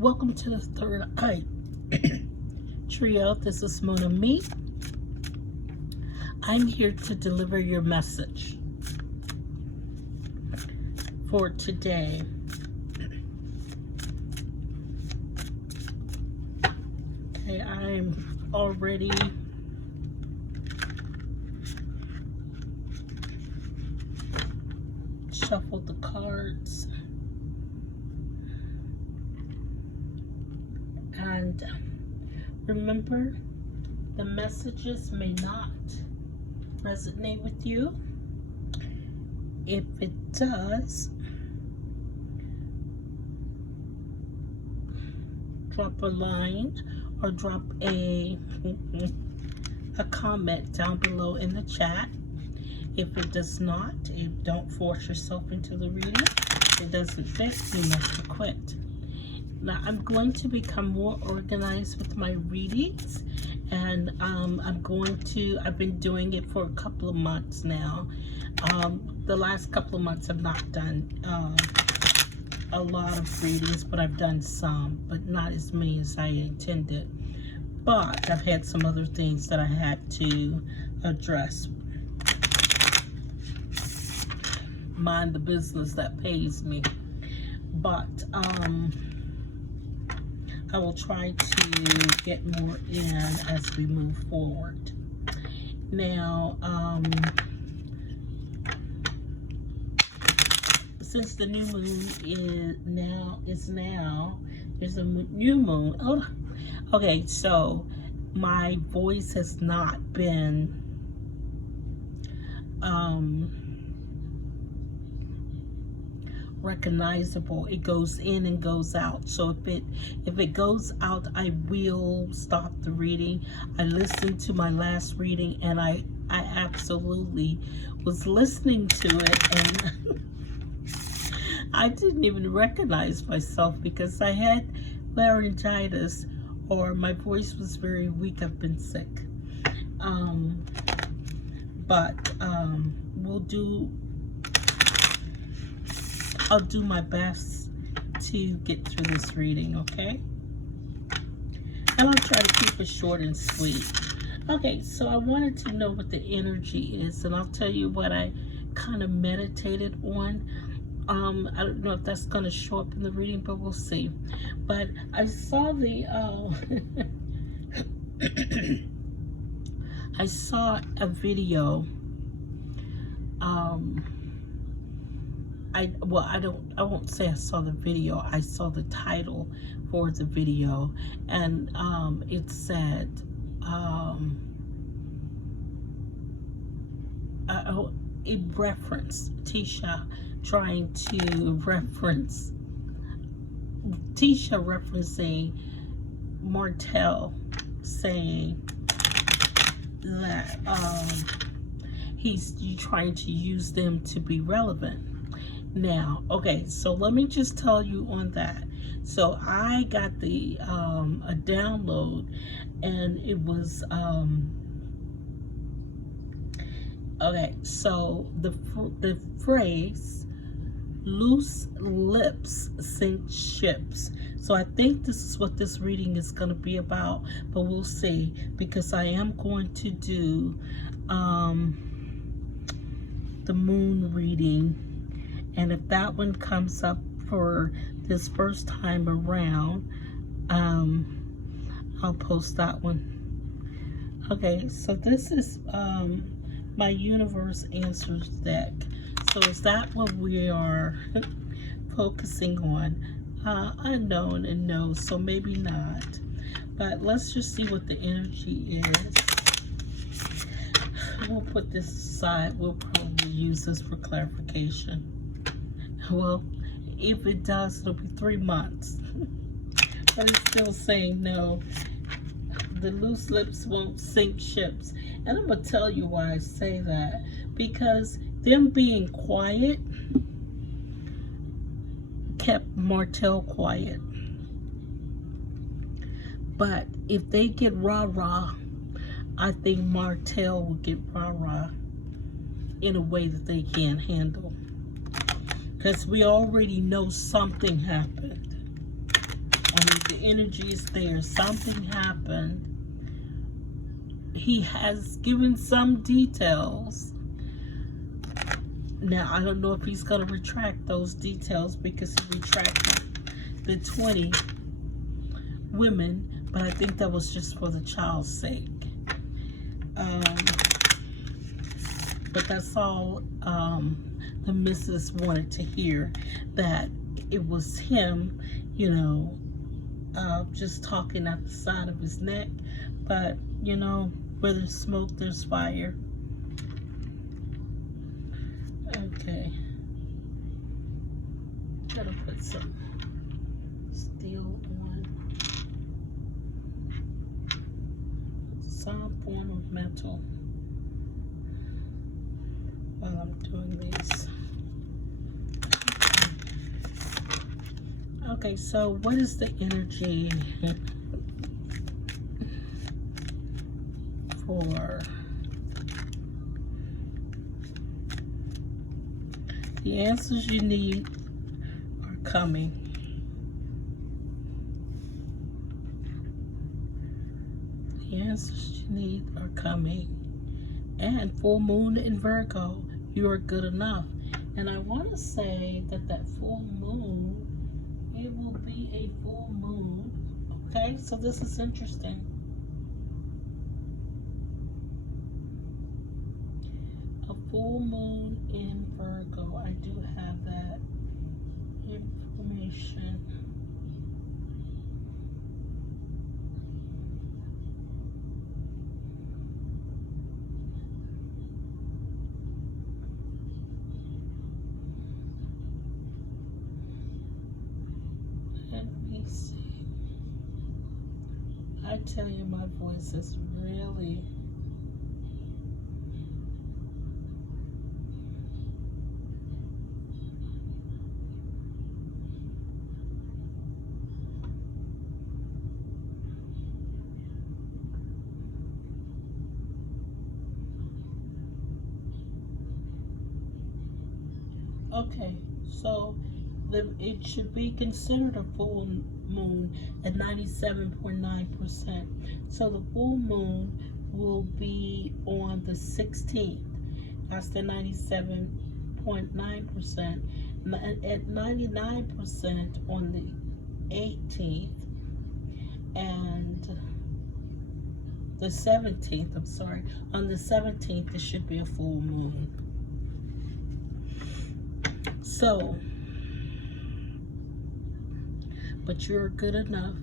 Welcome to the Third Eye Trio. This is Mona Me. I'm here to deliver your message for today. Okay, I'm already shuffled the cards. And remember, the messages may not resonate with you. If it does, drop a line or drop a comment down below in the chat. If it does not, don't force yourself into the reading. If it doesn't fit, you must quit. Now, I'm going to become more organized with my readings, and I've been doing it for a couple of months now. The last couple of months I've not done a lot of readings, but I've done some, but not as many as I intended. But I've had some other things that I had to address. Mind the business that pays me. But I will try to get more in as we move forward. Now, since the new moon is now, there's a new moon. Oh, okay, so my voice has not been recognizable. It goes in and goes out. So if it goes out, I will stop the reading. I listened to my last reading, and I absolutely was listening to it, and I didn't even recognize myself because I had laryngitis, or my voice was very weak. I've been sick. I'll do my best to get through this reading, okay? And I'll try to keep it short and sweet. Okay, so I wanted to know what the energy is, and I'll tell you what I kind of meditated on. I don't know if that's going to show up in the reading, but we'll see. But I saw the I saw a video. I won't say I saw the video. I saw the title for the video, and it said it referenced Tisha referencing Martell, saying that he's trying to use them to be relevant. Now, okay, so let me just tell you on that. So I got the a download, and it was okay, so the phrase "loose lips sink ships." So I think this is what this reading is going to be about, but we'll see, because I am going to do the moon reading, and if that one comes up for this first time around, I'll post that one. Okay, so this is my Universe Answers deck. So is that what we are focusing on? Unknown and no, so maybe not. But let's just see what the energy is. We'll put this aside. We'll probably use this for clarification. Well, if it does, it'll be 3 months. But it's still saying no. The loose lips won't sink ships. And I'm going to tell you why I say that. Because them being quiet kept Martell quiet. But if they get rah-rah, I think Martell will get rah-rah in a way that they can't handle. Because we already know something happened. I mean, The energy is there. Something happened. He has given some details. Now, I don't know if he's going to retract those details, because he retracted the 20 women, but I think that was just for the child's sake. But that's all the missus wanted to hear, that it was him, you know, just talking out the side of his neck. But, you know, where there's smoke, there's fire. Okay. Gotta put some steel on. Some form of metal while I'm doing these. Okay, so what is the energy for the answers you need are coming? The answers you need are coming. And full moon in Virgo, you are good enough. And I want to say that that full moon, it will be a full moon. Okay, so this is interesting. A full moon in Virgo. I do have that information. Let me see. I tell you, my voice is really okay. So it should be considered a full moon at 97.9%. So the full moon will be on the 16th. That's the 97.9%. At 99% on the 18th. And the 17th, I'm sorry. On the 17th, it should be a full moon. So, but you're good enough,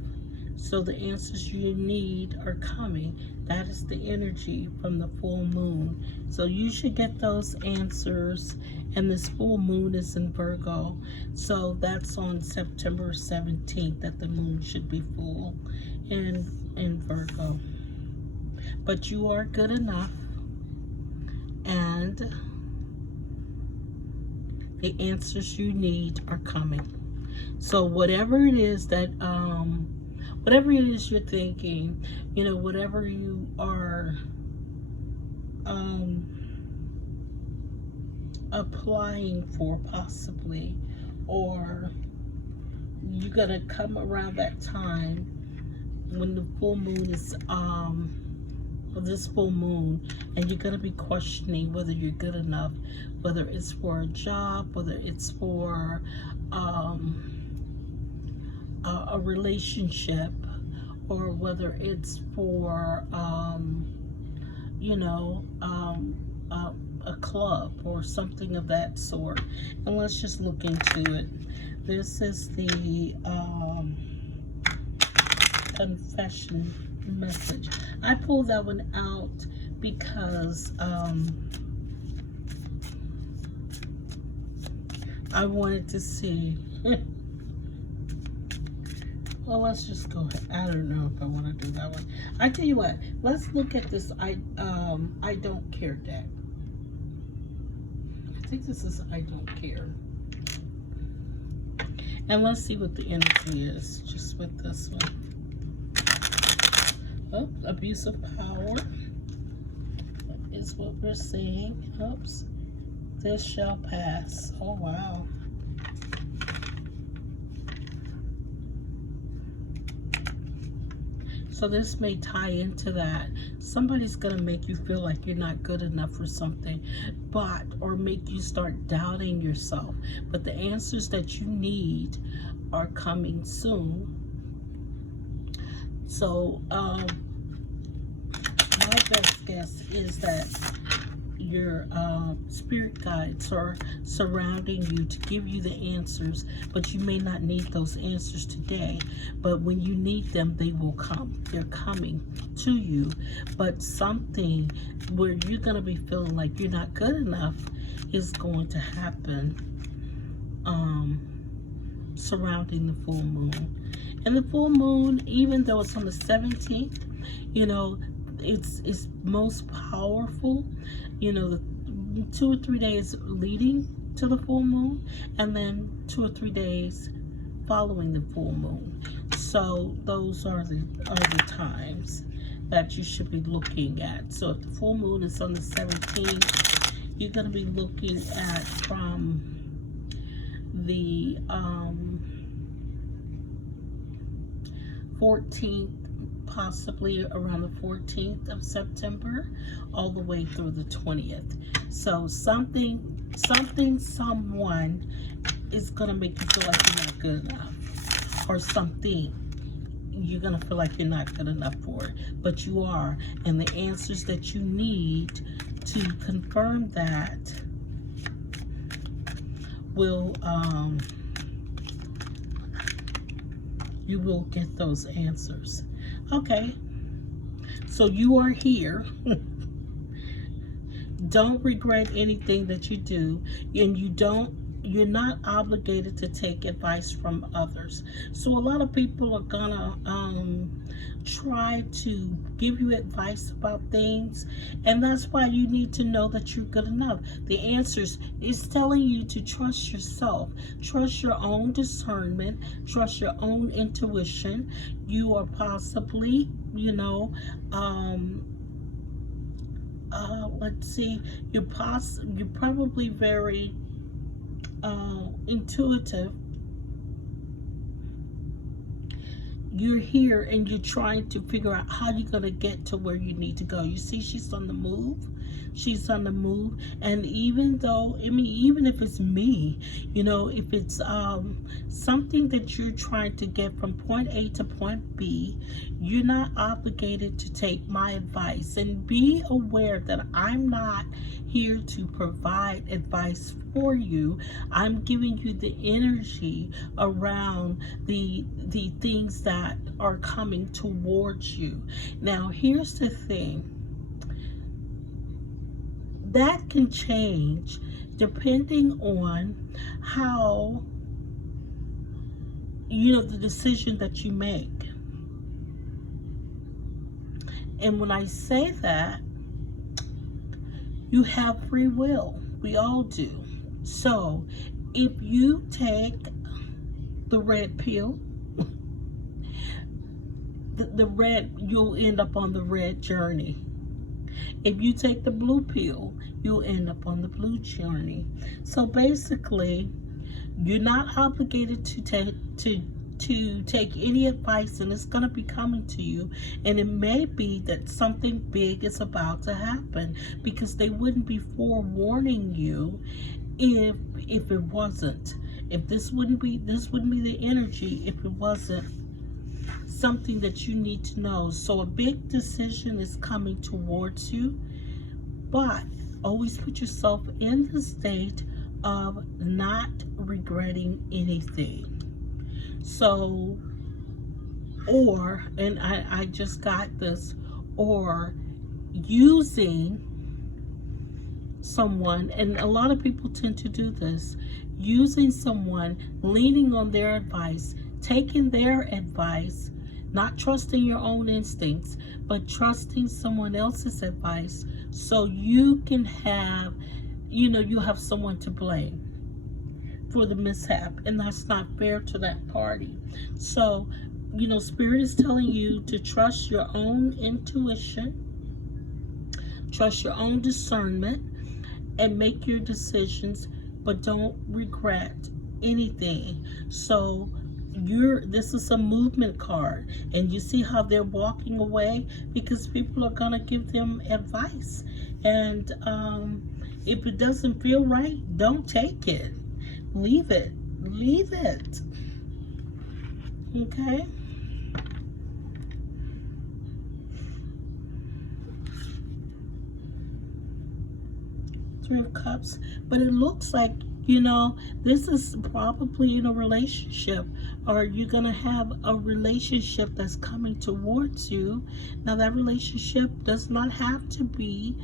so the answers you need are coming. That is the energy from the full moon. So you should get those answers, and this full moon is in Virgo. So that's on September 17th that the moon should be full in Virgo. But you are good enough, and the answers you need are coming. So whatever it is that, whatever it is you're thinking, you know, whatever you are applying for possibly, or you're gonna come around that time when the full moon is, this full moon, and you're going to be questioning whether you're good enough, whether it's for a job, whether it's for a relationship, or whether it's for you know, a club or something of that sort. And let's just look into it. This is the confession message. I pulled that one out because I wanted to see. Well, let's just go ahead. I don't know if I want to do that one. I tell you what, let's look at this I don't care deck. I think this is I don't care. And let's see what the energy is just with this one. Oh, abuse of power is what we're seeing. Oops. This shall pass. Oh, wow. So this may tie into that. Somebody's going to make you feel like you're not good enough for something, or make you start doubting yourself. But the answers that you need are coming soon. So my best guess is that your spirit guides are surrounding you to give you the answers, but you may not need those answers today. But when you need them, they will come. They're coming to you. But something where you're going to be feeling like you're not good enough is going to happen surrounding the full moon. And the full moon, even though it's on the 17th, you know, it's most powerful, you know, the 2 or 3 days leading to the full moon, and then 2 or 3 days following the full moon. So those are the times that you should be looking at. So if the full moon is on the 17th, you're going to be looking at from the 14th, possibly around the 14th of September, all the way through the 20th. So someone is going to make you feel like you're not good enough, or something you're going to feel like you're not good enough for it, but you are. And the answers that you need to confirm that will you will get those answers. Okay, so you are here. Don't regret anything that you do, and you're not obligated to take advice from others. So a lot of people are gonna try to give you advice about things, and that's why you need to know that you're good enough. The answers is telling you to trust yourself, trust your own discernment, trust your own intuition. You are possibly, you know, let's see, you're probably very intuitive. You're here and you're trying to figure out how you're going to get to where you need to go. You see, she's on the move. She's on the move. And even though, I mean, even if it's me, you know, if it's something that you're trying to get from point A to point B, you're not obligated to take my advice. And be aware that I'm not here to provide advice for you. I'm giving you the energy around the things that are coming towards you. Now, here's the thing. That can change depending on how, you know, the decision that you make. And when I say that, you have free will. We all do. So if you take the red pill, you'll end up on the red journey. If you take the blue pill, you'll end up on the blue journey. So basically, you're not obligated to take any advice, and it's going to be coming to you. And it may be that something big is about to happen, because they wouldn't be forewarning you if it wasn't. If this wouldn't be the energy if it wasn't something that you need to know. So a big decision is coming towards you, but always put yourself in the state of not regretting anything. So, and I just got this, or using someone, and a lot of people tend to do this, using someone, leaning on their advice, taking their advice, not trusting your own instincts, but trusting someone else's advice, so you can have, you know, you have someone to blame for the mishap, and that's not fair to that party. So, you know, Spirit is telling you to trust your own intuition, trust your own discernment, and make your decisions, but don't regret anything. So this is a movement card, and you see how they're walking away because people are gonna give them advice, and if it doesn't feel right, don't take it. Leave it. Leave it. Okay. Three of Cups, but it looks like, you know, this is probably in a relationship, or you're gonna have a relationship that's coming towards you. Now, that relationship does not have to be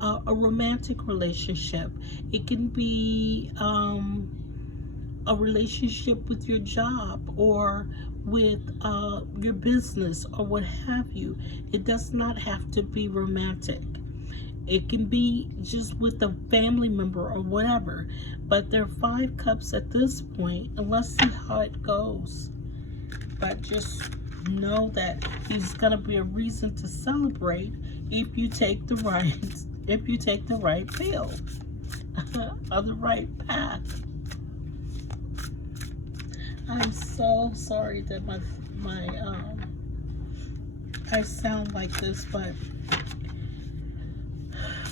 a romantic relationship. It can be a relationship with your job, or with your business, or what have you. It does not have to be romantic. It can be just with a family member or whatever. But there are 5 cups at this point, and let's see how it goes. But just know that there's gonna be a reason to celebrate if you take the right pill or the right path. I'm so sorry that I sound like this, but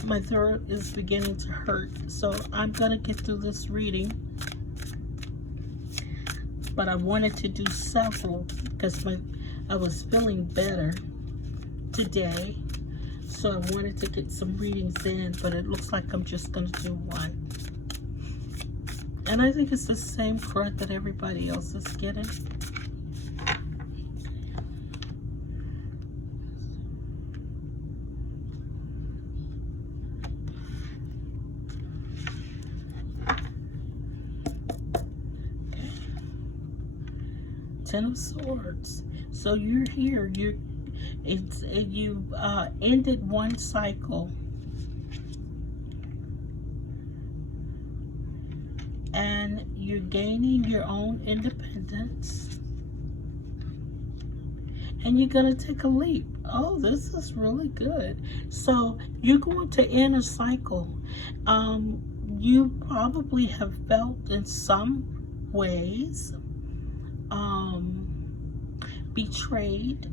my throat is beginning to hurt, so I'm gonna get through this reading. But I wanted to do several because I was feeling better today, so I wanted to get some readings in, but it looks like I'm just gonna do one. And I think it's the same card that everybody else is getting. Ten of Swords. So you're here. You've ended one cycle, and you're gaining your own independence, and you're gonna take a leap. Oh, this is really good. So you're going to end a cycle. You probably have felt in some ways betrayed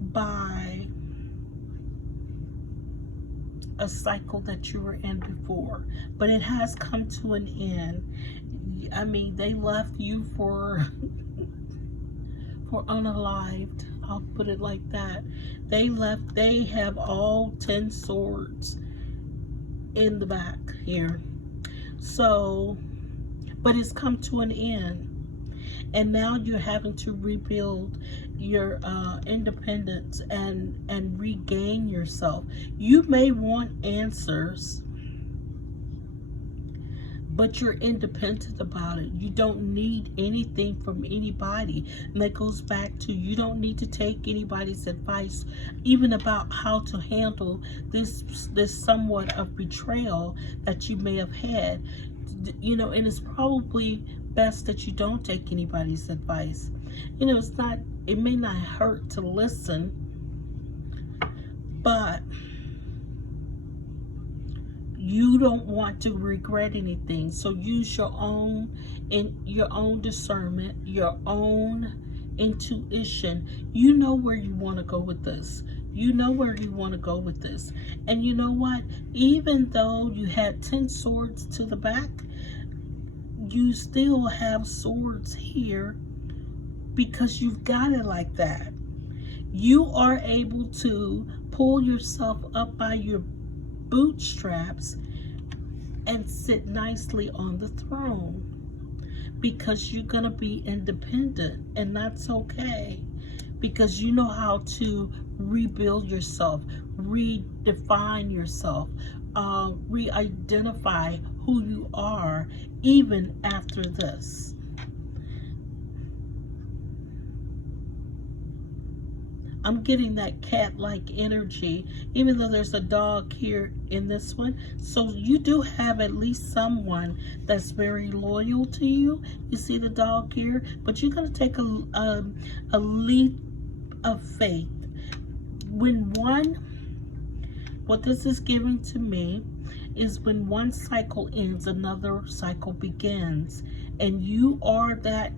by a cycle that you were in before, but it has come to an end. I mean, they left you for unalived. I'll put it like that. They have all 10 swords in the back here. So, but it's come to an end. And now you're having to rebuild your independence and regain yourself. You may want answers, but you're independent about it. You don't need anything from anybody. And that goes back to, you don't need to take anybody's advice, even about how to handle this somewhat of betrayal that you may have had. You know, and it's probably best that you don't take anybody's advice. You know, it may not hurt to listen, but you don't want to regret anything. So use your own discernment, your own intuition. You know where you want to go with this. You know where you want to go with this. And you know what? Even though you had 10 swords to the back, you still have swords here because you've got it like that. You are able to pull yourself up by your bootstraps and sit nicely on the throne because you're going to be independent, and that's okay, because you know how to rebuild yourself, redefine yourself, re-identify who you are even after this. I'm getting that cat-like energy, even though there's a dog here in this one. So you do have at least someone that's very loyal to you. You see the dog here, but you're going to take a leap of faith. What this is giving to me is when one cycle ends, another cycle begins. And you are that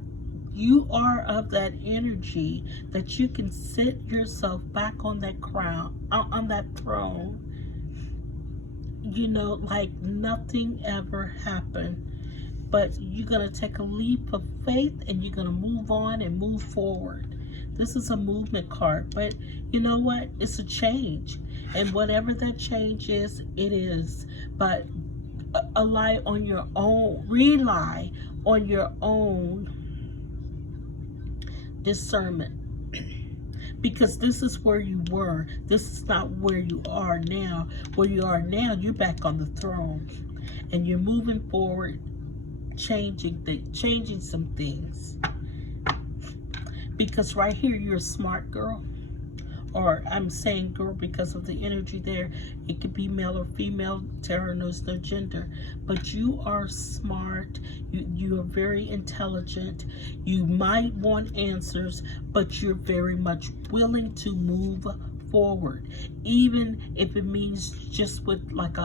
you are of that energy that you can sit yourself back on that crown, on that throne, you know, like nothing ever happened. But you're going to take a leap of faith and you're going to move on and move forward. This is a movement card, but you know what? It's a change. And whatever that change is, it is. But rely on your own discernment. Because this is where you were. This is not where you are now. Where you are now, you're back on the throne. And you're moving forward, changing some things. Because right here, you're a smart girl. Or I'm saying girl because of the energy there. It could be male or female. Tarot knows no gender. But you are smart. You are very intelligent. You might want answers, but you're very much willing to move forward, even if it means just with like a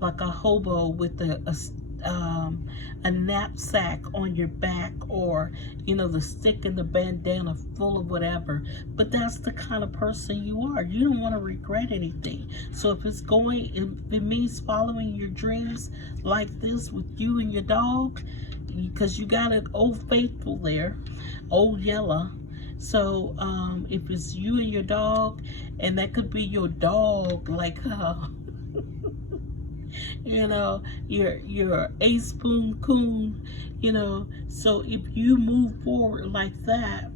hobo with a knapsack on your back, or you know, the stick and the bandana full of whatever. But that's the kind of person you are. You don't want to regret anything. So if it's going, if it means following your dreams like this with you and your dog, because you got an Old Faithful there, Old Yella. So if it's you and your dog, and that could be your dog, like you know, your a spoon coon, you know. So if you move forward like that,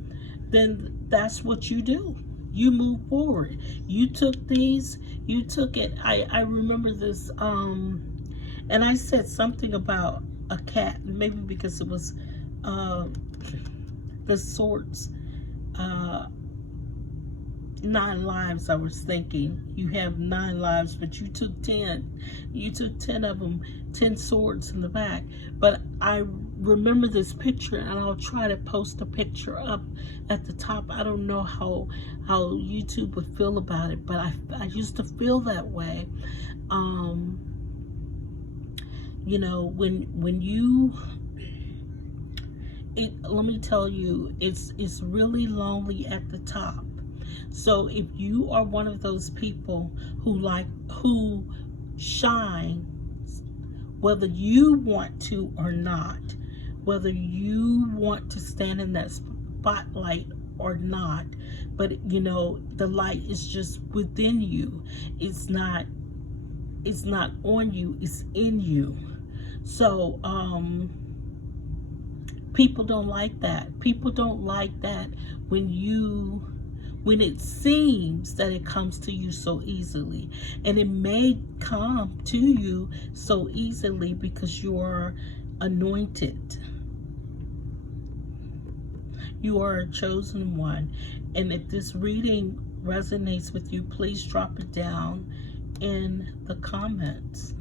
then that's what you do. You move forward. You took these, you took it. I remember this, and I said something about a cat, maybe because it was the swords, 9 lives. I was thinking you have 9 lives, but you took 10. You took 10 of them, 10 swords in the back. But I remember this picture, and I'll try to post a picture up at the top. I don't know how YouTube would feel about it, but I used to feel that way. You know, when you, let me tell you, it's really lonely at the top. So if you are one of those people who shine, whether you want to or not, whether you want to stand in that spotlight or not, but you know, the light is just within you. It's not on you, it's in you. So people don't like that. People don't like that when it seems that it comes to you so easily. And it may come to you so easily because you are anointed. You are a chosen one. And if this reading resonates with you, please drop it down in the comments.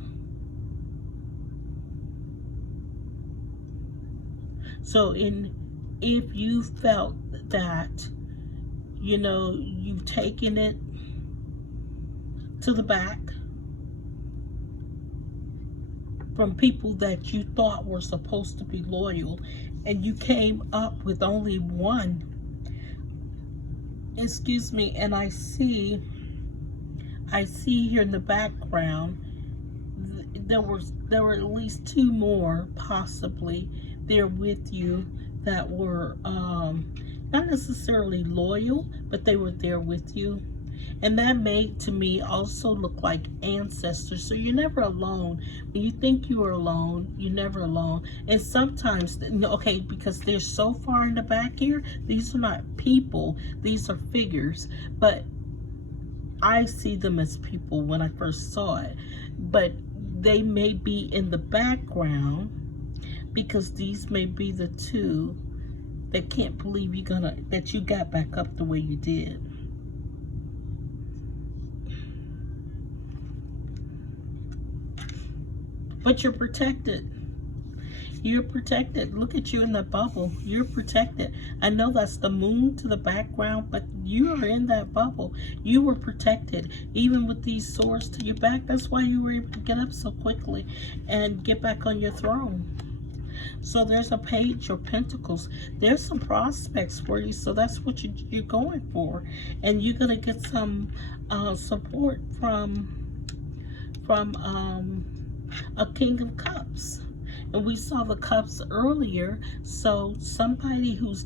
So if you felt that, you know, you've taken it to the back from people that you thought were supposed to be loyal, and you came up with only one, excuse me, and I see here in the background, there were at least 2 more possibly there with you that were not necessarily loyal, but they were there with you. And that made to me also look like ancestors. So you're never alone. When you think you are alone, you're never alone. And sometimes, okay, because they're so far in the back here, these are not people, these are figures. But I see them as people when I first saw it. But they may be in the background because these may be the 2 that can't believe that you got back up the way you did. But you're protected. You're protected. Look at you in that bubble. You're protected. I know that's the moon to the background, but you are in that bubble. You were protected. Even with these swords to your back, that's why you were able to get up so quickly and get back on your throne. So there's a Page of Pentacles. There's some prospects for you, so that's what you're going for. And you're going to get some support from a King of Cups. And we saw the cups earlier, so somebody who's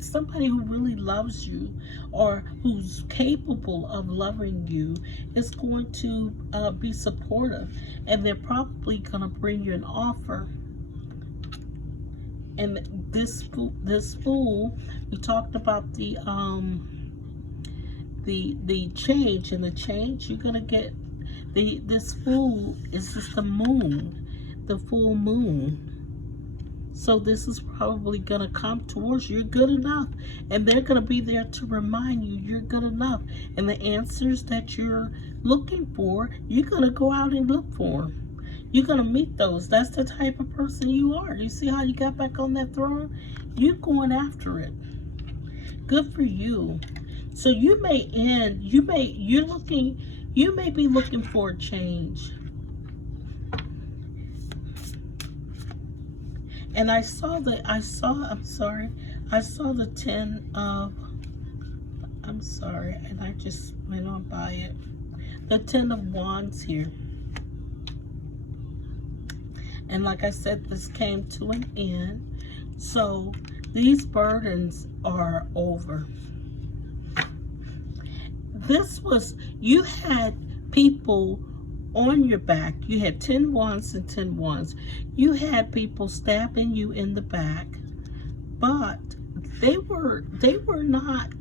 somebody who really loves you or who's capable of loving you is going to be supportive, and they're probably going to bring you an offer. And this Fool, we talked about the change, and the change you're going to get. This Fool is just the moon. The full moon. So this is probably going to come towards you. You're good enough. And they're going to be there to remind you you're good enough. And the answers that you're looking for, you're going to go out and look for them. You're going to meet those. That's the type of person you are. You see how you got back on that throne? You're going after it. Good for you. So you may be looking for a change. And I saw the 10 of, I'm sorry, and I just went on by it. The 10 of Wands here. And like I said, this came to an end. So these burdens are over. You had people on your back. You had 10 wands and 10 wands. You had people stabbing you in the back, but they were not,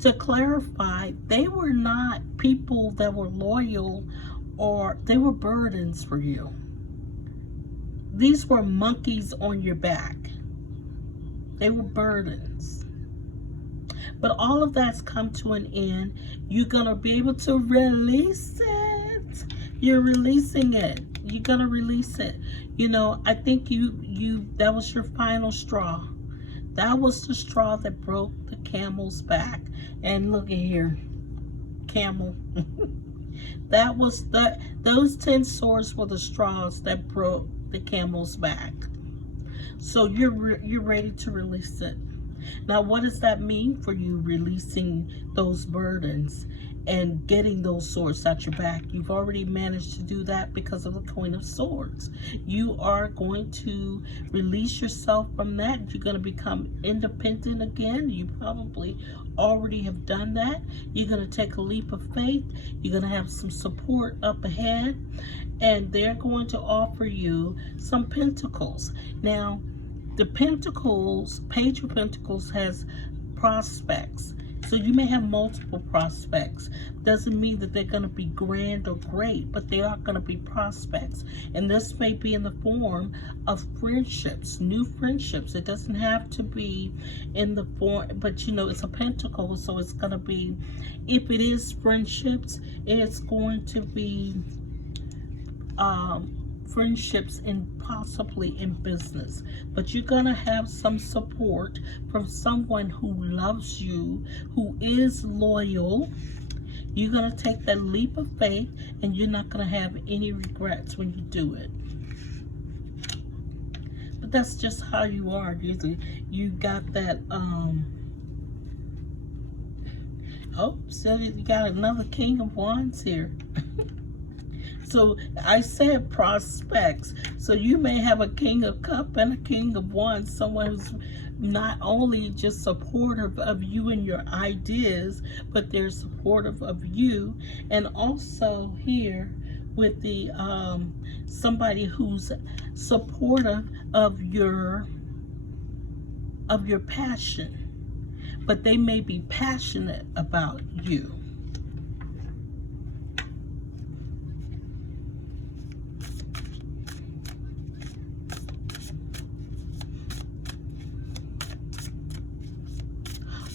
to clarify, they were not people that were loyal, or they were burdens for you. These were monkeys on your back. They were burdens. But all of that's come to an end. You're going to be able to release it. You're releasing it. You're going to release it. You know, I think that was your final straw. That was the straw that broke the camel's back. And look at here. Camel. Those 10 swords were the straws that broke the camel's back. So you're ready to release it. Now, what does that mean for you, releasing those burdens and getting those swords out your back? You've already managed to do that because of the Queen of Swords. You are going to release yourself from that. You're going to become independent again. You probably already have done that. You're going to take a leap of faith. You're going to have some support up ahead, and they're going to offer you some pentacles. Now, the Pentacles, Page of Pentacles has prospects. So you may have multiple prospects. Doesn't mean that they're going to be grand or great, but they are going to be prospects. And this may be in the form of friendships, new friendships. It doesn't have to be in the form, but you know, it's a pentacle, so it's going to be, if it is friendships, it's going to be friendships and possibly in business. But you're gonna have some support from someone who loves you, who is loyal. You're gonna take that leap of faith, and you're not gonna have any regrets when you do it. But that's just how you are. You got that oh, so you got another King of Wands here. So I said prospects. So you may have a King of Cups and a King of Wands, someone who's not only just supportive of you and your ideas, but they're supportive of you. And also here with the somebody who's supportive of your passion, but they may be passionate about you.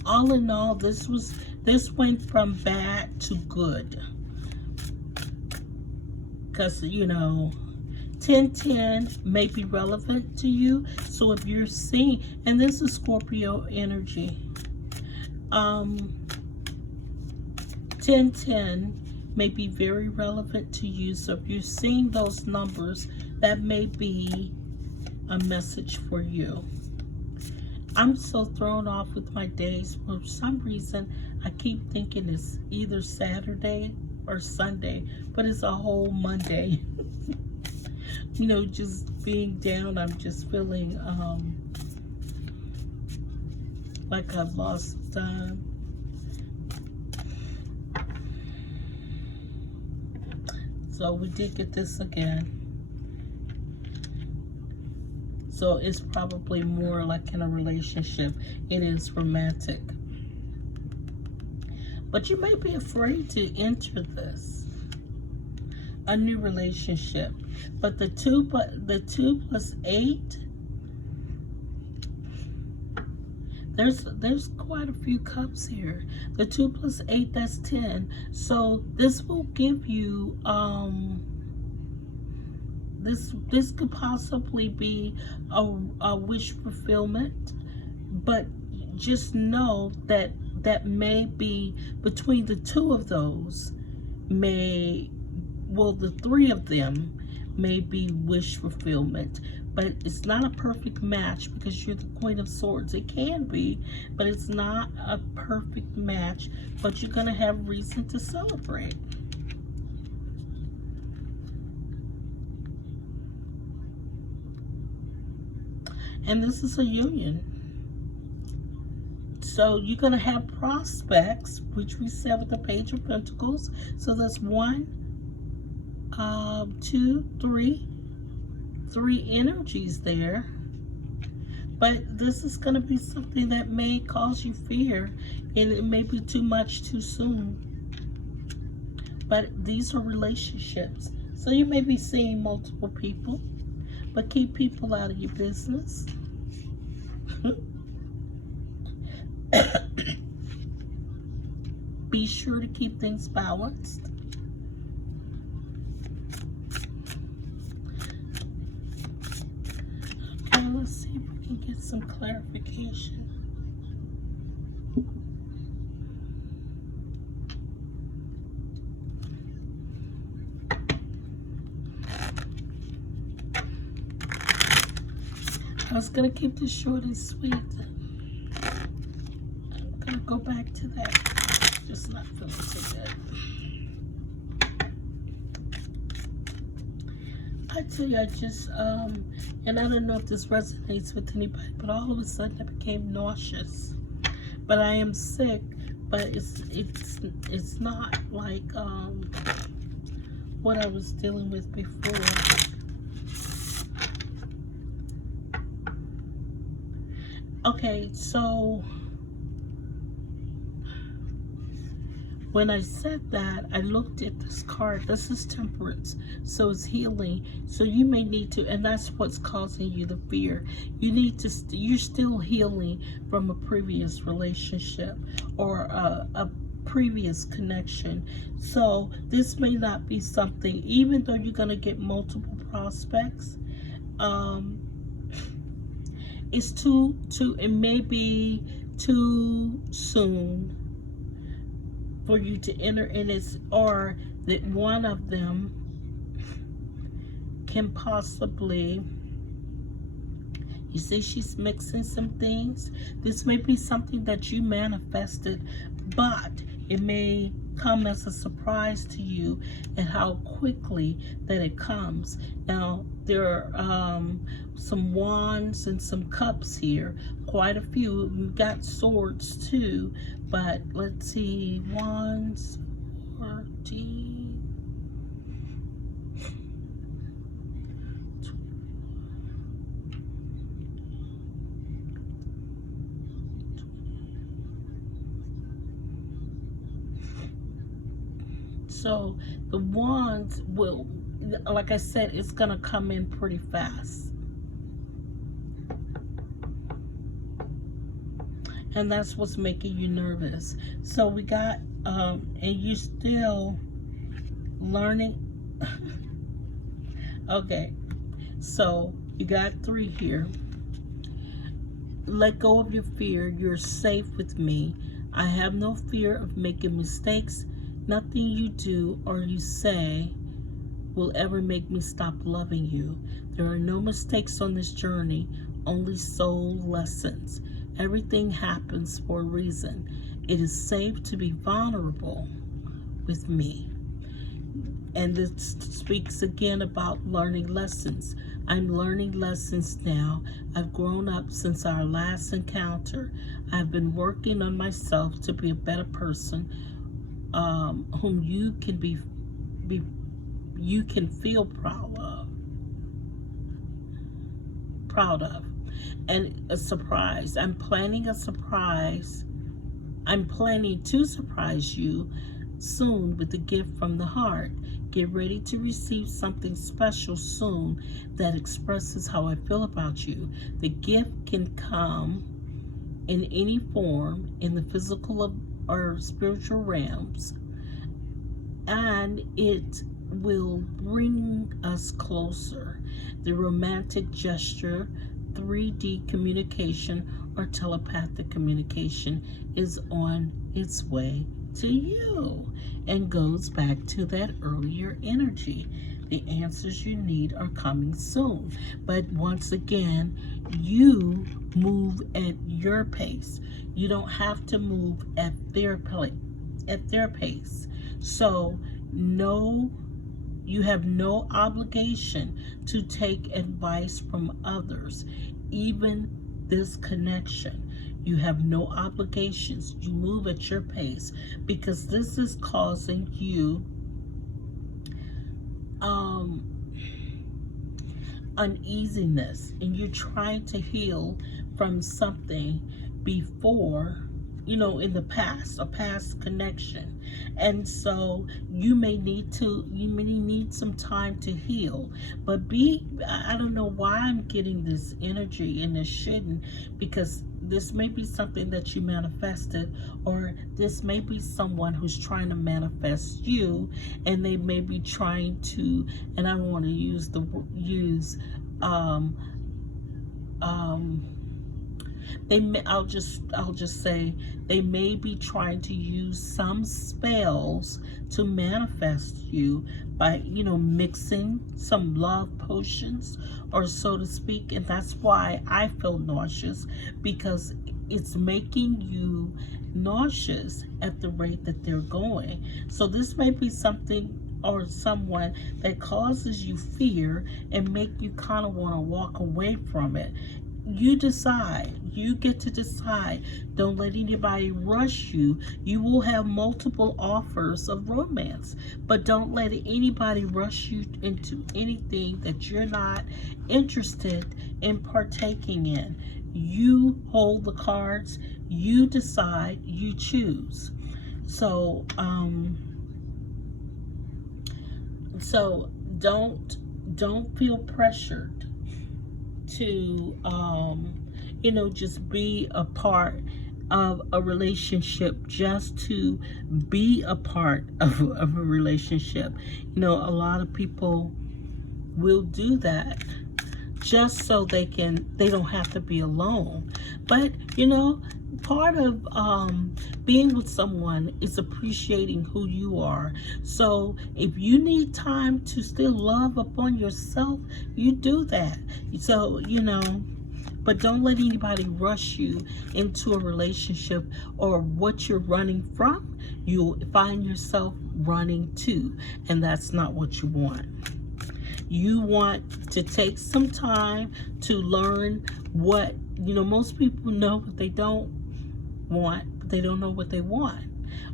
All in all, this went from bad to good. Because, you know, 1010 may be relevant to you. So if you're seeing, and this is Scorpio energy, 1010, may be very relevant to you. So if you're seeing those numbers, that may be a message for you. I'm so thrown off with my days. For some reason, I keep thinking it's either Saturday or Sunday, but it's a whole Monday. You know, just being down, I'm just feeling like I've lost time. So we did get this again. So it's probably more like in a relationship. It is romantic. But you may be afraid to enter this, a new relationship. But the 2 plus 8, there's quite a few cups here. The 2 plus 8, that's 10. So this will give you this could possibly be a wish fulfillment, but just know that may be between the 2 of those, the 3 of them may be wish fulfillment, but it's not a perfect match because you're the Queen of Swords. It can be, but it's not a perfect match, but you're gonna have reason to celebrate. And this is a union. So you're going to have prospects, which we said with the Page of Pentacles. So that's 1, 2, 3 energies there. But this is going to be something that may cause you fear, and it may be too much too soon. But these are relationships. So you may be seeing multiple people, but keep people out of your business. Be sure to keep things balanced. Okay, let's see if we can get some clarification. I was going to keep this short and sweet. I'm going to go back to that. Just not feeling so good. I tell you, I just, and I don't know if this resonates with anybody, but all of a sudden I became nauseous. But I am sick, but it's not like what I was dealing with before. Okay, so when I said that, I looked at this card. This is Temperance, so it's healing. So you may need to, and that's what's causing you the fear. You need to, you're still healing from a previous relationship or a previous connection. So this may not be something, even though you're going to get multiple prospects, it may be too soon for you to enter in it, or that one of them can possibly, you see she's mixing some things. This may be something that you manifested, but it may come as a surprise to you and how quickly that it comes. Now there are some wands and some cups here, quite a few. We've got swords too, but let's see, wands, 14, so the wands will, like I said, it's gonna come in pretty fast. And that's what's making you nervous. So we got, and you still learning. Okay, so you got 3 here. Let go of your fear. You're safe with me. I have no fear of making mistakes. Nothing you do or you say will ever make me stop loving you. There are no mistakes on this journey, only soul lessons. Everything happens for a reason. It is safe to be vulnerable with me. And this speaks again about learning lessons. I'm learning lessons now. I've grown up since our last encounter. I've been working on myself to be a better person, whom you can feel proud of. And a surprise. I'm planning to surprise you soon with a gift from the heart. Get ready to receive something special soon that expresses how I feel about you. The gift can come in any form in the physical or spiritual realms, and it will bring us closer. The romantic gesture, 3D communication, or telepathic communication is on its way to you and goes back to that earlier energy. The answers you need are coming soon. But once again, you move at your pace. You don't have to move at their pace. So you have no obligation to take advice from others, even this connection. You have no obligations. You move at your pace because this is causing you uneasiness, and you're trying to heal from something before, in the past, a past connection. And so you may need some time to heal. But I don't know why I'm getting this energy, and this shouldn't, because this may be something that you manifested, or this may be someone who's trying to manifest you, and they may be trying to, and I don't want to I'll just say they may be trying to use some spells to manifest you by, mixing some love potions, or so to speak. And that's why I feel nauseous, because it's making you nauseous at the rate that they're going. So this may be something or someone that causes you fear and make you kind of want to walk away from it. You decide. You get to decide. Don't let anybody rush you. You will have multiple offers of romance, but don't let anybody rush you into anything that you're not interested in partaking in. You hold the cards. You decide. You choose. So don't feel pressured to just be a part of a relationship, just to be a part of a relationship. A lot of people will do that just so they don't have to be alone. But part of being with someone is appreciating who you are. So if you need time to still love upon yourself, you do that. So but don't let anybody rush you into a relationship or what you're running from. You'll find yourself running to, and that's not what you want. You want to take some time to learn what, most people know what they don't want, but they don't know what they want,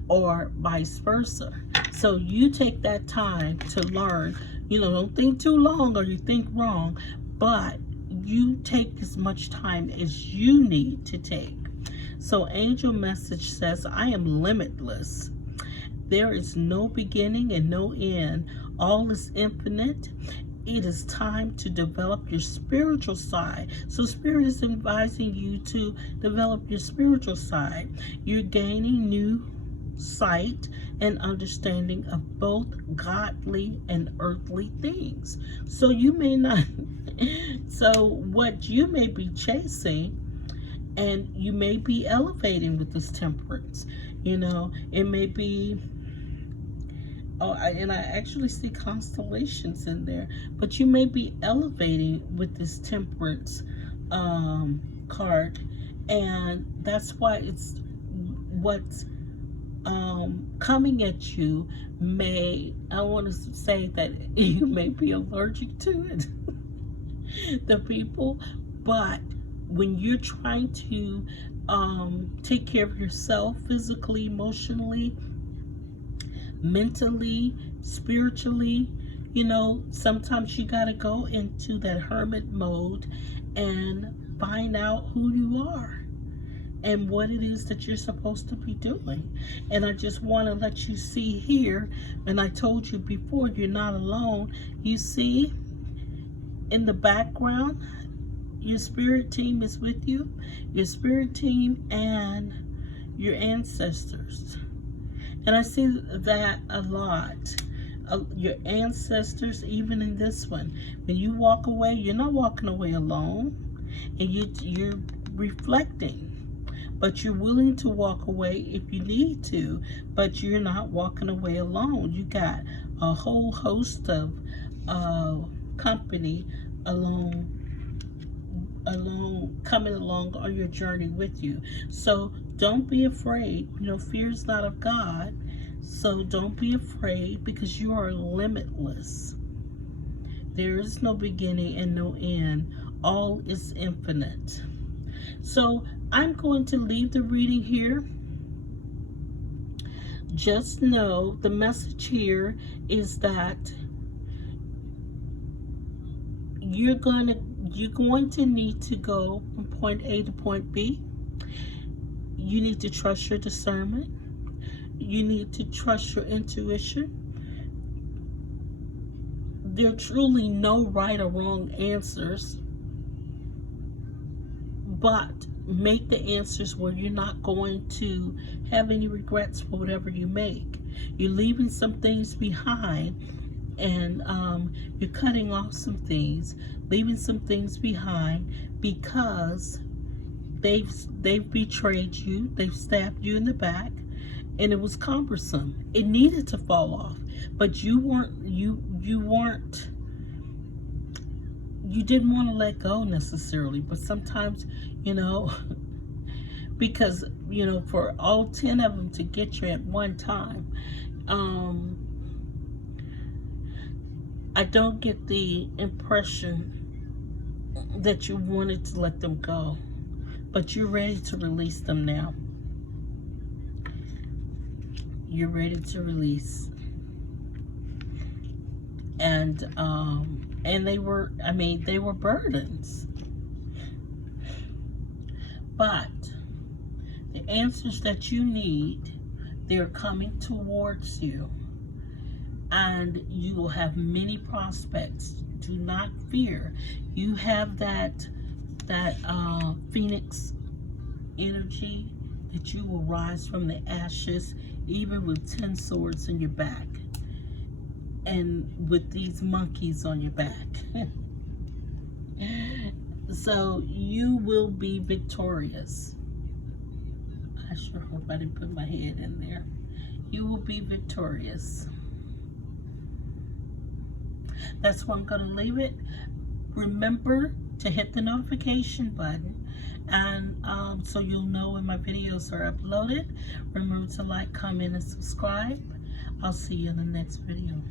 or vice versa. So you take that time to learn. Don't think too long or you think wrong, but you take as much time as you need to take. So angel message says, I am limitless. There is no beginning and no end. All is infinite. It is time to develop your spiritual side. So Spirit is advising you to develop your spiritual side. You're gaining new sight and understanding of both godly and earthly things. So you may not, so what you may be chasing, and you may be elevating with this temperance. It may be and I actually see constellations in there, but you may be elevating with this Temperance card, and that's why it's what's coming at you may, I want to say that you may be allergic to it, the people, but when you're trying to take care of yourself physically, emotionally, mentally, spiritually, you know, sometimes you got to go into that hermit mode and find out who you are and what it is that you're supposed to be doing. And I just want to let you see here, and I told you before, you're not alone. You see in the background, your spirit team is with you, your spirit team and your ancestors. And I see that a lot. Your ancestors, even in this one. When you walk away, you're not walking away alone. And you're reflecting. But you're willing to walk away if you need to. But you're not walking away alone. You got a whole host of company coming along on your journey with you. So don't be afraid. You know, fear is not of God. So don't be afraid, because you are limitless. There is no beginning and no end. All is infinite. So I'm going to leave the reading here. Just know the message here is that you're going to need to go from point A to point B. You need to trust your discernment. You need to trust your intuition. There are truly no right or wrong answers, but make the answers where you're not going to have any regrets for whatever you make. You're leaving some things behind, and you're cutting off some things, leaving some things behind, because they've betrayed you, they've stabbed you in the back, and it was cumbersome. It needed to fall off, but you didn't want to let go necessarily. But sometimes, you know, because, you know, for all 10 of them to get you at one time, I don't get the impression that you wanted to let them go, but you're ready to release them now. You're ready to release. And they were, they were burdens. But the answers that you need, they're coming towards you. And you will have many prospects. Do not fear. You have that phoenix energy, that you will rise from the ashes, even with 10 swords in your back, and with these monkeys on your back. So you will be victorious. I sure hope I didn't put my head in there. You will be victorious. That's where I'm going to leave it. Remember to hit the notification button, and so you'll know when my videos are uploaded. Remember to like, comment, and subscribe. I'll see you in the next video.